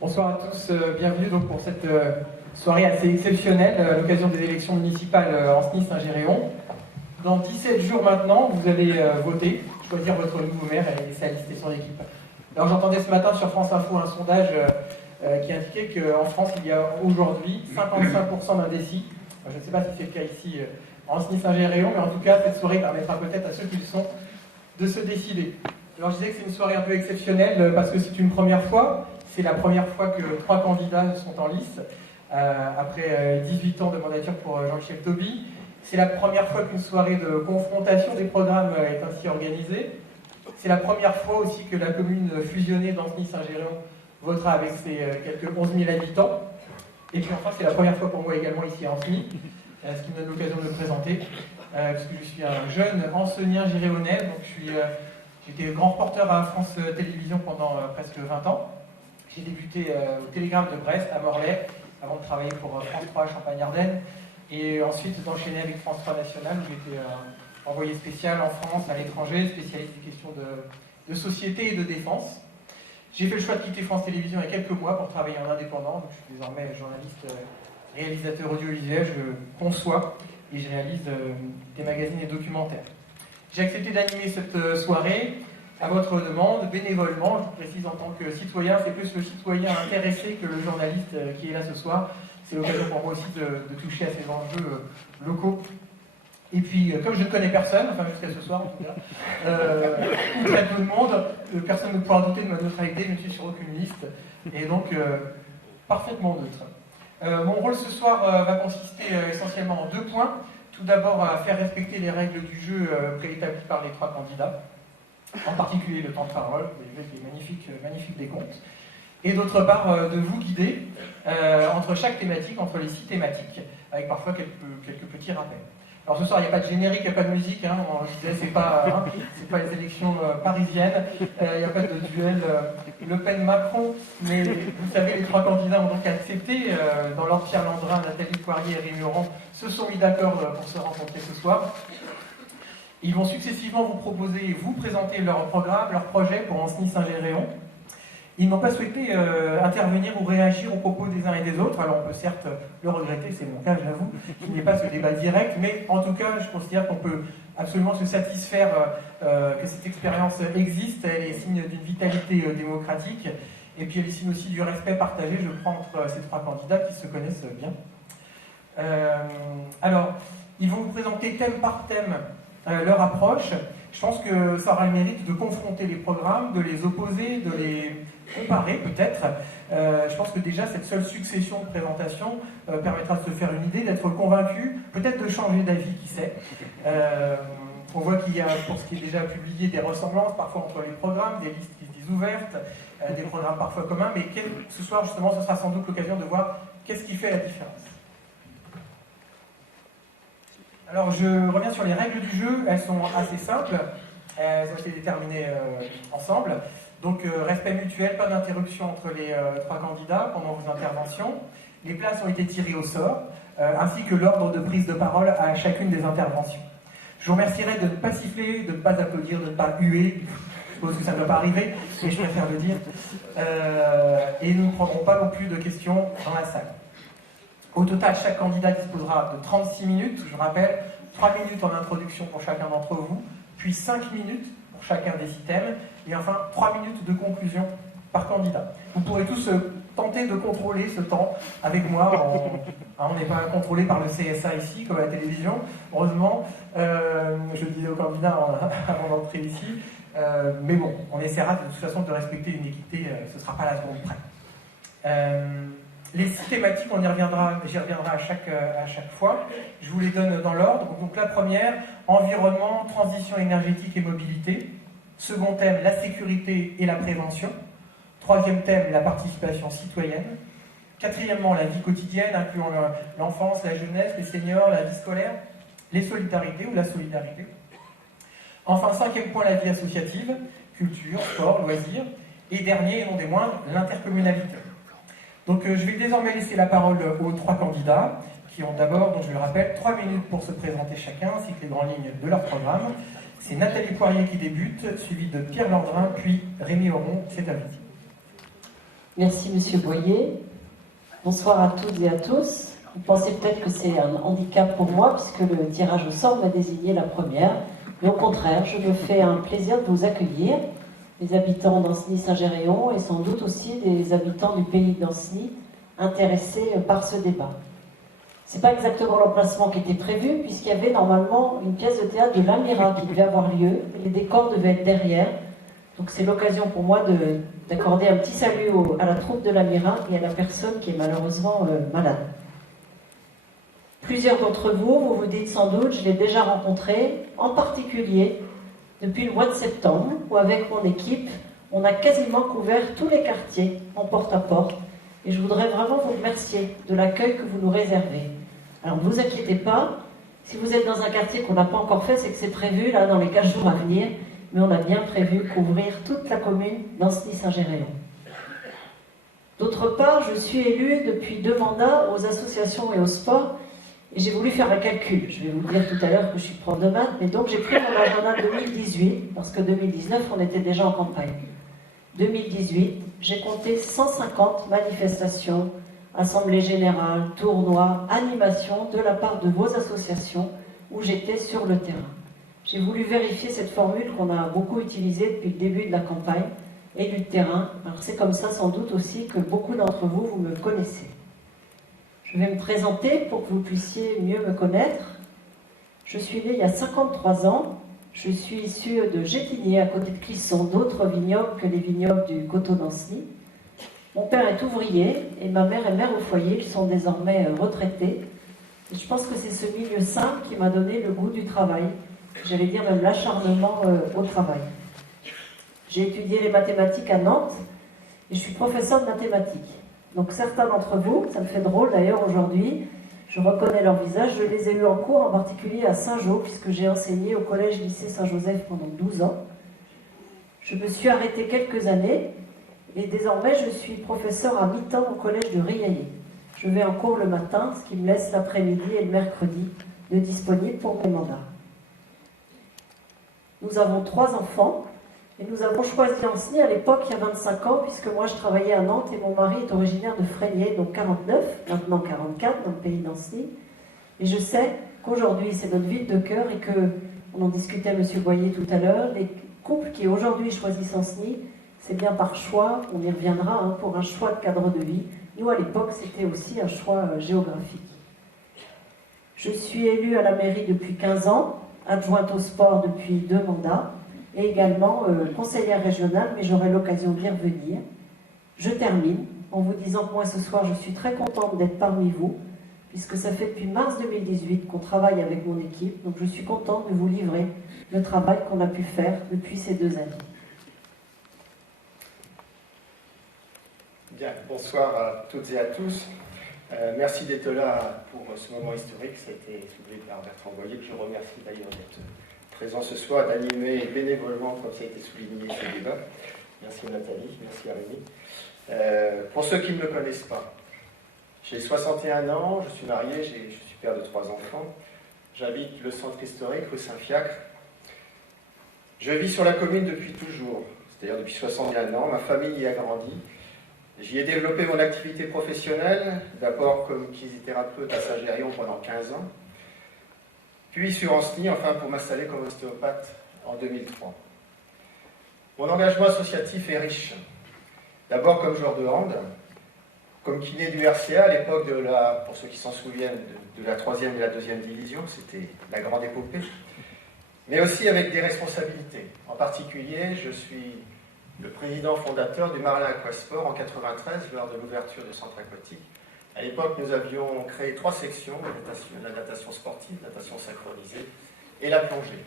Bonsoir à tous, bienvenue donc pour cette soirée assez exceptionnelle à l'occasion des élections municipales en Saint-Géréon. Dans 17 jours maintenant, vous allez voter, choisir votre nouveau maire et laisser assister son équipe. Alors j'entendais ce matin sur France Info un sondage qui indiquait qu'en France il y a aujourd'hui 55% d'indécis. Je ne sais pas si c'est le cas ici en Saint-Géréon, mais en tout cas cette soirée permettra peut-être à ceux qui le sont de se décider. Alors je disais que c'est une soirée un peu exceptionnelle parce que c'est une première fois. C'est la première fois que 3 candidats sont en lice, après 18 ans de mandature pour Jean-Michel Tauby. C'est la première fois qu'une soirée de confrontation des programmes est ainsi organisée. C'est la première fois aussi que la commune fusionnée d'Ancenis-Saint-Géréon votera avec ses quelques 11 000 habitants. Et puis enfin, c'est la première fois pour moi également ici à Ancenis, ce qui me donne l'occasion de me présenter, parce que je suis un jeune ancien giréonnais, donc j'étais grand reporter à France Télévisions pendant presque 20 ans. J'ai débuté au Télégraphe de Brest, à Morlaix, avant de travailler pour France 3 Champagne-Ardenne, et ensuite d'enchaîner avec France 3 National, où j'étais envoyé spécial en France, à l'étranger, spécialiste des questions de société et de défense. J'ai fait le choix de quitter France Télévisions il y a quelques mois pour travailler en indépendant, donc je suis désormais journaliste, réalisateur audiovisuel, je conçois et je réalise des magazines et documentaires. J'ai accepté d'animer cette soirée à votre demande, bénévolement. Je vous précise en tant que citoyen, c'est plus le citoyen intéressé que le journaliste qui est là ce soir. C'est l'occasion pour moi aussi de toucher à ces enjeux locaux. Et puis, comme je ne connais personne, enfin jusqu'à ce soir en tout cas, ou très peu de monde, personne ne pourra douter de ma neutralité, je ne suis sur aucune liste, et donc parfaitement neutre. Mon rôle ce soir va consister essentiellement en 2 points. Tout d'abord, à faire respecter les règles du jeu préétablies par les 3 candidats, en particulier le temps de parole, vous avez vu les magnifiques décomptes, et d'autre part de vous guider entre chaque thématique, entre les 6 thématiques, avec parfois quelques petits rappels. Alors ce soir il n'y a pas de générique, il n'y a pas de musique, hein, je disais c'est pas les élections parisiennes, il n'y a pas de duel Le Pen-Macron, mais vous savez les 3 candidats ont donc accepté, dans l'ordre Pierre Landrin, Nathalie Poirier et Rémi Auron, se sont mis d'accord pour se rencontrer ce soir. Ils vont successivement vous proposer et vous présenter leur programme, leur projet pour Ancenis-Saint-Géréon. Ils n'ont pas souhaité intervenir ou réagir aux propos des uns et des autres. Alors on peut certes le regretter, c'est mon cas, j'avoue, qu'il n'y ait pas ce débat direct, mais en tout cas, je considère qu'on peut absolument se satisfaire que cette expérience existe. Elle est signe d'une vitalité démocratique, et puis elle est signe aussi du respect partagé, je prends, entre ces 3 candidats qui se connaissent bien. Alors, ils vont vous présenter thème par thème leur approche. Je pense que ça aura le mérite de confronter les programmes, de les opposer, de les comparer peut-être. Je pense que déjà cette seule succession de présentations permettra de se faire une idée, d'être convaincu, peut-être de changer d'avis, qui sait. On voit qu'il y a, pour ce qui est déjà publié, des ressemblances parfois entre les programmes, des listes qui se disent ouvertes, des programmes parfois communs, mais ce soir justement ce sera sans doute l'occasion de voir qu'est-ce qui fait la différence. Alors je reviens sur les règles du jeu, elles sont assez simples, elles ont été déterminées ensemble. Donc respect mutuel, pas d'interruption entre les 3 candidats pendant vos interventions. Les places ont été tirées au sort, ainsi que l'ordre de prise de parole à chacune des interventions. Je vous remercierai de ne pas siffler, de ne pas applaudir, de ne pas huer, je suppose que ça ne doit pas arriver, mais je préfère le dire. Et nous ne prendrons pas non plus de questions dans la salle. Au total, chaque candidat disposera de 36 minutes, je rappelle, 3 minutes en introduction pour chacun d'entre vous, puis 5 minutes pour chacun des 6 thèmes, et enfin 3 minutes de conclusion par candidat. Vous pourrez tous tenter de contrôler ce temps avec moi. On n'est pas contrôlé par le CSA ici, comme à la télévision, heureusement. Je le disais aux candidats avant d'entrer ici. Mais bon, on essaiera de toute façon de respecter une équité, ce ne sera pas la seconde près. Les 6 thématiques, j'y reviendrai à chaque fois. Je vous les donne dans l'ordre. Donc la première, environnement, transition énergétique et mobilité. Second thème, la sécurité et la prévention. Troisième thème, la participation citoyenne. Quatrièmement, la vie quotidienne, incluant l'enfance, la jeunesse, les seniors, la vie scolaire, les solidarités ou la solidarité. Enfin, 5e point, la vie associative, culture, sport, loisirs. Et dernier, et non des moindres, l'intercommunalité. Donc je vais désormais laisser la parole aux 3 candidats, qui ont d'abord, donc je le rappelle, 3 minutes pour se présenter chacun, ainsi que les grandes lignes de leur programme. C'est Nathalie Poirier qui débute, suivie de Pierre Landrin, puis Rémi Auron, c'est à vous. Merci Monsieur Boyer. Bonsoir à toutes et à tous. Vous pensez peut-être que c'est un handicap pour moi puisque le tirage au sort m'a désigné la première. Mais au contraire, je me fais un plaisir de vous accueillir, les habitants d'Ancenis-Saint-Géréon et sans doute aussi des habitants du pays d'Ancenis intéressés par ce débat. Ce n'est pas exactement l'emplacement qui était prévu puisqu'il y avait normalement une pièce de théâtre de l'Amira qui devait avoir lieu. Et les décors devaient être derrière. Donc c'est l'occasion pour moi d'accorder un petit salut à la troupe de l'Amira et à la personne qui est malheureusement malade. Plusieurs d'entre vous, vous vous dites sans doute, je l'ai déjà rencontré, en particulier depuis le mois de septembre, où avec mon équipe, on a quasiment couvert tous les quartiers en porte-à-porte. Et je voudrais vraiment vous remercier de l'accueil que vous nous réservez. Alors ne vous inquiétez pas, si vous êtes dans un quartier qu'on n'a pas encore fait, c'est que c'est prévu là dans les 4 jours à venir, mais on a bien prévu couvrir toute la commune d'Ancenis-Saint-Géréon. D'autre part, je suis élue depuis 2 mandats aux associations et au sport, et j'ai voulu faire un calcul. Je vais vous dire tout à l'heure que je suis prof de maths, mais donc j'ai pris mon agenda 2018, parce que 2019, on était déjà en campagne. 2018, j'ai compté 150 manifestations, assemblées générales, tournois, animations de la part de vos associations où j'étais sur le terrain. J'ai voulu vérifier cette formule qu'on a beaucoup utilisée depuis le début de la campagne, élu de terrain. Alors c'est comme ça sans doute aussi que beaucoup d'entre vous, vous me connaissez. Je vais me présenter pour que vous puissiez mieux me connaître. Je suis née il y a 53 ans. Je suis issue de Gétigné, à côté de Clisson, d'autres vignobles que les vignobles du coteau d'Ancenis. Mon père est ouvrier et ma mère est mère au foyer. Ils sont désormais retraités. Et je pense que c'est ce milieu simple qui m'a donné le goût du travail. J'allais dire même l'acharnement au travail. J'ai étudié les mathématiques à Nantes et je suis professeur de mathématiques. Donc certains d'entre vous, ça me fait drôle d'ailleurs aujourd'hui, je reconnais leur visage, je les ai eus en cours, en particulier à Saint-Jean, puisque j'ai enseigné au collège-lycée Saint-Joseph pendant 12 ans. Je me suis arrêtée quelques années, et désormais je suis professeur à mi-temps au collège de Riaillé. Je vais en cours le matin, ce qui me laisse l'après-midi et le mercredi de disponible pour mes mandats. Nous avons 3 enfants, et nous avons choisi Ancenis à l'époque, il y a 25 ans, puisque moi je travaillais à Nantes et mon mari est originaire de Frénier, donc 49, maintenant 44, dans le pays d'Ancenis. Et je sais qu'aujourd'hui c'est notre ville de cœur et que, on en discutait à M. Boyer tout à l'heure, les couples qui aujourd'hui choisissent Ancenis, c'est bien par choix, on y reviendra, hein, pour un choix de cadre de vie. Nous à l'époque c'était aussi un choix géographique. Je suis élue à la mairie depuis 15 ans, adjointe au sport depuis 2 mandats, et également conseillère régionale, mais j'aurai l'occasion d'y revenir. Je termine en vous disant que moi ce soir je suis très contente d'être parmi vous, puisque ça fait depuis mars 2018 qu'on travaille avec mon équipe, donc je suis contente de vous livrer le travail qu'on a pu faire depuis ces 2 années. Bien, bonsoir à toutes et à tous. Merci d'être là pour ce moment historique. Ça a été soulevé par Bertrand Boyer, que je remercie d'ailleurs d'être présent ce soir, d'animer bénévolement, comme ça a été souligné, ce débat. Merci Nathalie, merci à Rémi. Pour ceux qui ne me connaissent pas, j'ai 61 ans, je suis marié, je suis père de 3 enfants. J'habite le centre historique, rue Saint-Fiacre. Je vis sur la commune depuis toujours, c'est-à-dire depuis 61 ans. Ma famille y a grandi. J'y ai développé mon activité professionnelle, d'abord comme kinésithérapeute à Saint-Géréon pendant 15 ans, puis sur Ancenis, enfin pour m'installer comme ostéopathe en 2003. Mon engagement associatif est riche. D'abord comme joueur de hand, comme kiné du RCA à l'époque de la, pour ceux qui s'en souviennent, de la 3e et la 2e division, c'était la grande épopée, mais aussi avec des responsabilités. En particulier, je suis le président fondateur du Marlin Aquasport en 1993 lors de l'ouverture du centre aquatique. À l'époque, nous avions créé 3 sections, la natation sportive, la natation synchronisée et la plongée.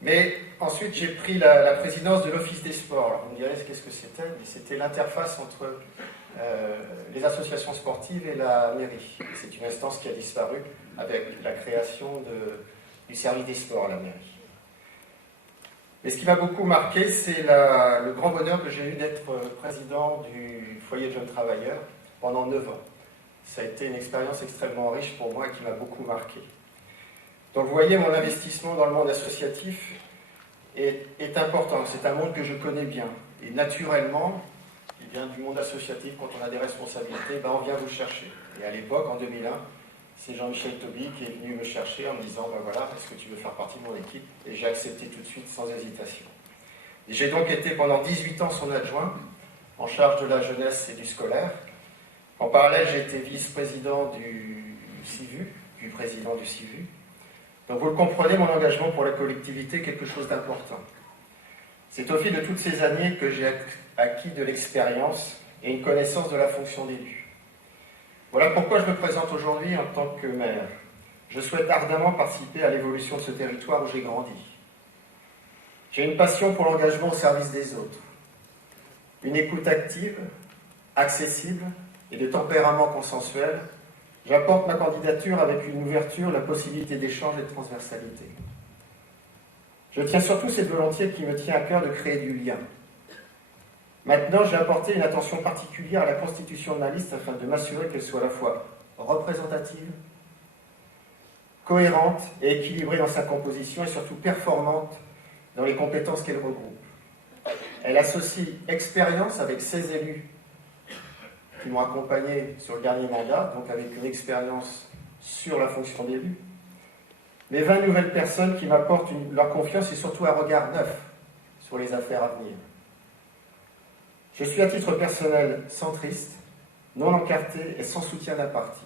Mais ensuite, j'ai pris la présidence de l'Office des sports. Alors, vous me direz, qu'est-ce que c'était? C'était l'interface entre les associations sportives et la mairie. C'est une instance qui a disparu avec la création du service des sports à la mairie. Mais ce qui m'a beaucoup marqué, c'est le grand bonheur que j'ai eu d'être président du foyer de jeunes travailleurs pendant 9 ans. Ça a été une expérience extrêmement riche pour moi et qui m'a beaucoup marqué. Donc vous voyez, mon investissement dans le monde associatif est important. C'est un monde que je connais bien. Et naturellement, eh bien, du monde associatif, quand on a des responsabilités, ben, on vient vous chercher. Et à l'époque, en 2001, c'est Jean-Michel Toby qui est venu me chercher en me disant, ben voilà, est-ce que tu veux faire partie de mon équipe? Et j'ai accepté tout de suite sans hésitation. Et j'ai donc été pendant 18 ans son adjoint, en charge de la jeunesse et du scolaire. En parallèle, j'ai été vice-président du CIVU, du président du CIVU. Donc vous le comprenez, mon engagement pour la collectivité est quelque chose d'important. C'est au fil de toutes ces années que j'ai acquis de l'expérience et une connaissance de la fonction d'élu. Voilà pourquoi je me présente aujourd'hui en tant que maire. Je souhaite ardemment participer à l'évolution de ce territoire où j'ai grandi. J'ai une passion pour l'engagement au service des autres, une écoute active, accessible et de tempérament consensuel. J'apporte ma candidature avec une ouverture, la possibilité d'échange et de transversalité. Je tiens surtout cette volonté qui me tient à cœur de créer du lien. Maintenant, j'ai apporté une attention particulière à la constitution de ma liste afin de m'assurer qu'elle soit à la fois représentative, cohérente et équilibrée dans sa composition et surtout performante dans les compétences qu'elle regroupe. Elle associe expérience avec 16 élus qui m'ont accompagné sur le dernier mandat, donc avec une expérience sur la fonction d'élu, mais 20 nouvelles personnes qui m'apportent leur confiance et surtout un regard neuf sur les affaires à venir. Je suis à titre personnel centriste, non encarté et sans soutien d'un parti.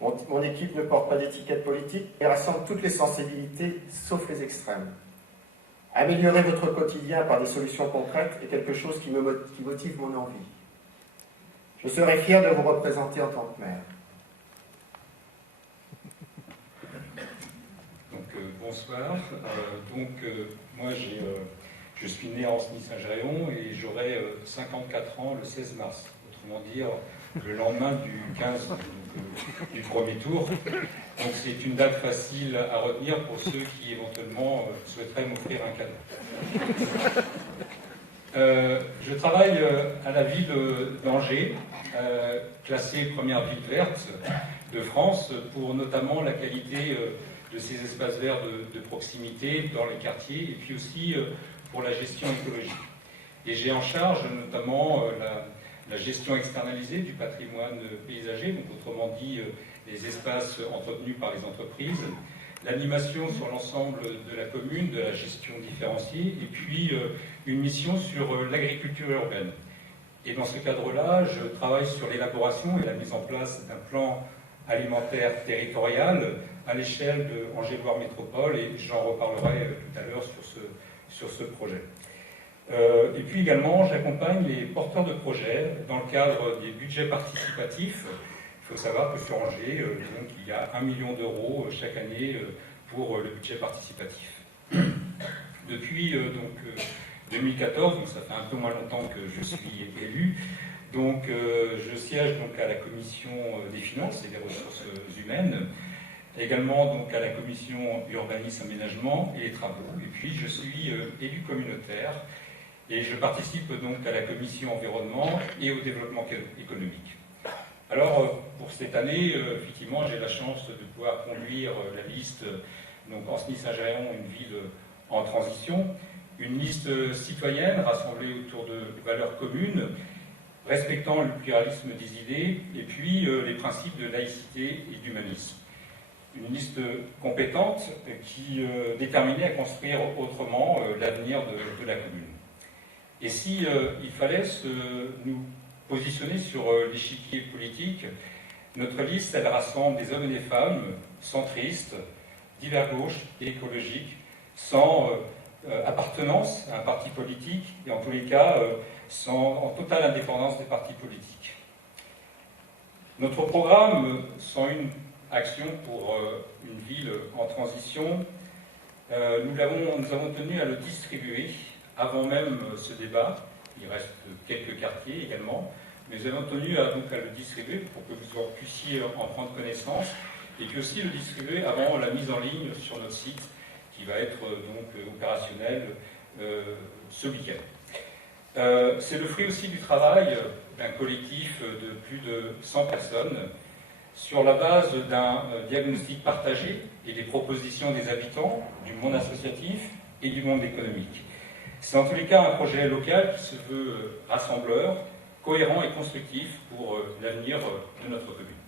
Mon équipe ne porte pas d'étiquette politique et rassemble toutes les sensibilités, sauf les extrêmes. Améliorer votre quotidien par des solutions concrètes est quelque chose qui motive mon envie. Je serai fier de vous représenter en tant que maire. Bonsoir. Moi, je suis né à Ancenis-Saint-Géréon et j'aurai 54 ans le 16 mars. Autrement dire, le lendemain du 15 du premier tour. Donc c'est une date facile à retenir pour ceux qui éventuellement souhaiteraient m'offrir un cadeau. Je travaille à la ville d'Angers, classée première ville verte de France, pour notamment la qualité de ces espaces verts de proximité dans les quartiers, et puis aussi pour la gestion écologique. Et j'ai en charge notamment la gestion externalisée du patrimoine paysager, donc autrement dit les espaces entretenus par les entreprises, l'animation sur l'ensemble de la commune, de la gestion différenciée, et puis une mission sur l'agriculture urbaine. Et dans ce cadre-là, je travaille sur l'élaboration et la mise en place d'un plan alimentaire territorial à l'échelle de Angers-Loire Métropole, et j'en reparlerai tout à l'heure sur ce projet. Et puis également, j'accompagne les porteurs de projets dans le cadre des budgets participatifs. Il faut savoir que sur Angers, donc, il y a 1 million d'euros chaque année pour le budget participatif. Depuis 2014, donc ça fait un peu moins longtemps que je suis élu, donc je siège donc à la commission des finances et des ressources humaines, également donc à la commission urbanisme, aménagement et les travaux, et puis je suis élu communautaire et je participe donc à la commission environnement et au développement économique. Alors pour cette année, effectivement, j'ai la chance de pouvoir conduire la liste donc Ancenis-Saint-Géréon, une ville en transition, une liste citoyenne rassemblée autour de valeurs communes, respectant le pluralisme des idées et puis les principes de laïcité et d'humanisme. Une liste compétente qui déterminée à construire autrement l'avenir de la commune. Et si il fallait nous positionner sur l'échiquier politique, notre liste, elle rassemble des hommes et des femmes centristes, divers gauche et écologiques, sans appartenance à un parti politique et en tous les cas en totale indépendance des partis politiques. Notre programme, 101 actions pour une ville en transition, nous avons tenu à le distribuer avant même ce débat. Il reste quelques quartiers également, mais nous avons tenu à le distribuer pour que vous puissiez en prendre connaissance et puis aussi le distribuer avant la mise en ligne sur notre site qui va être donc opérationnel ce week-end. C'est le fruit aussi du travail d'un collectif de plus de 100 personnes sur la base d'un diagnostic partagé et des propositions des habitants, du monde associatif et du monde économique. C'est en tous les cas un projet local qui se veut rassembleur, cohérent et constructif pour l'avenir de notre commune.